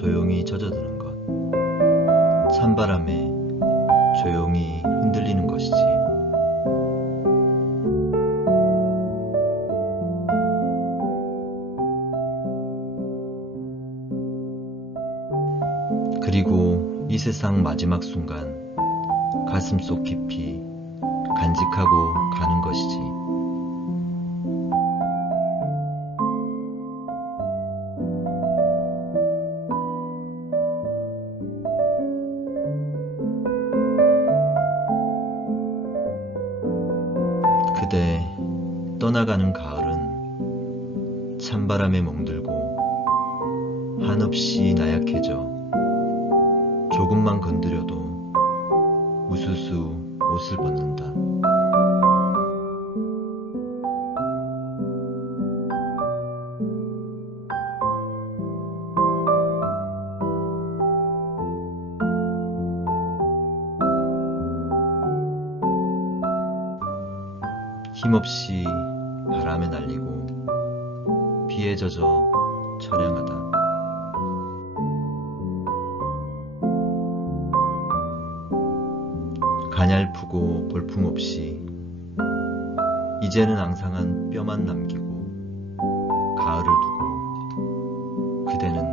조용히 젖어드는 것. 찬바람에 조용히 흔들리는 것이지. 그리고 이 세상 마지막 순간 가슴 속 깊이 간직하고 가는 것이 지. 그대 떠나가는 가을은 찬바람에 멍들고 한없이 나약해져 조금만 건드려도 우수수 옷을 벗는다. 힘없이 바람에 날리고 비에 젖어 처량하다. 가냘프고 볼품없이 이제는 앙상한 뼈만 남기고 가을을 두고 그대는